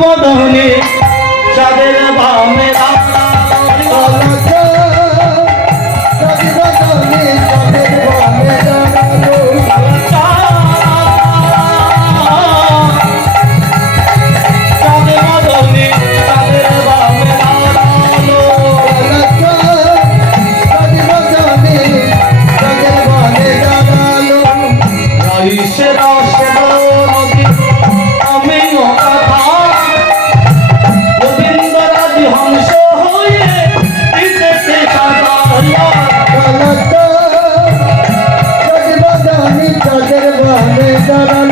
বদনে চাঁদের বামে Hare Hare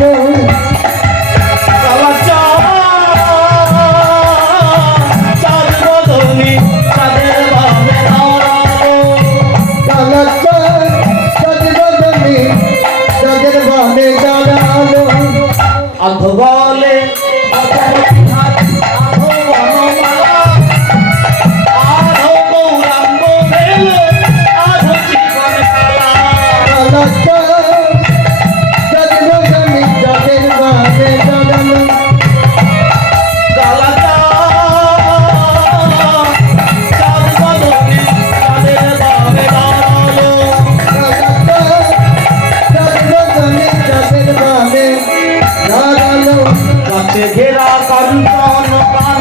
গাছে ঘেরা কাঞ্চন কানে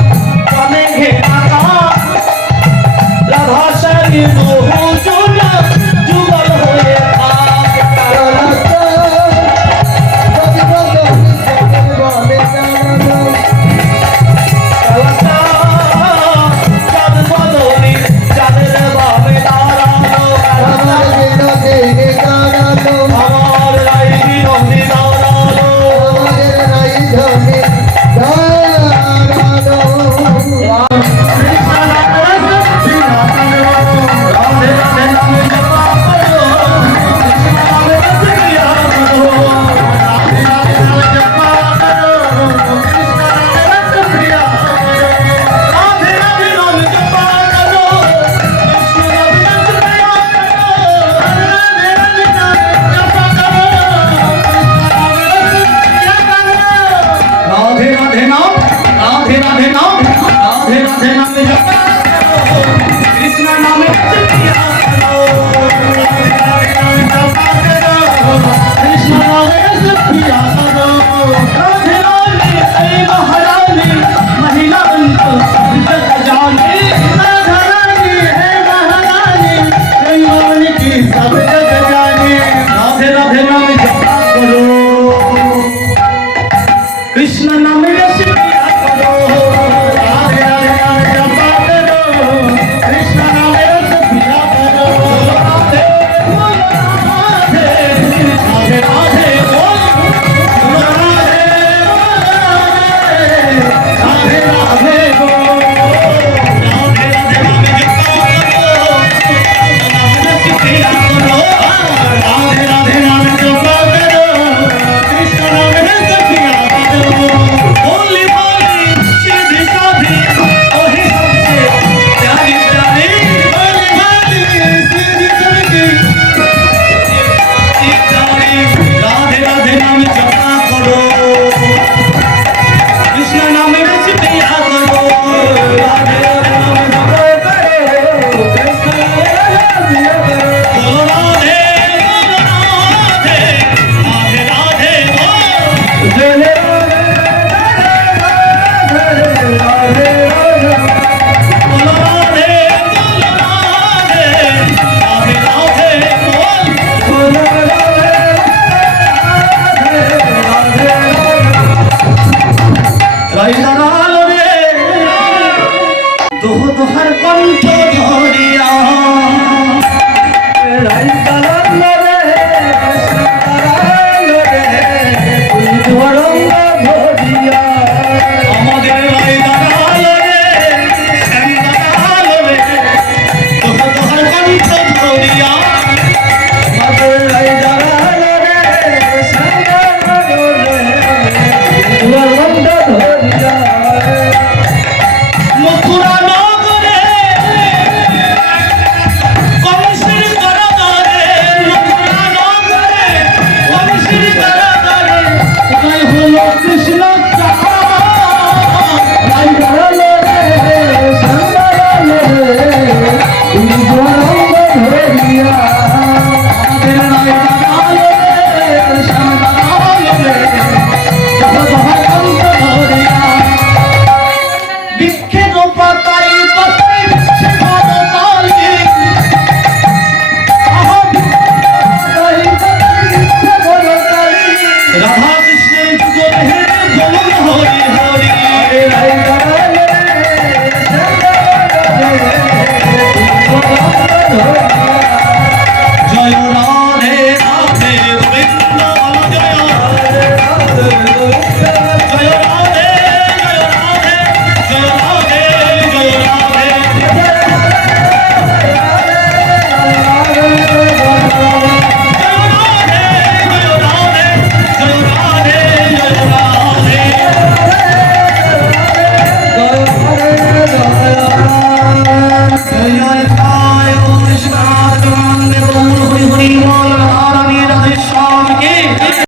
好，好，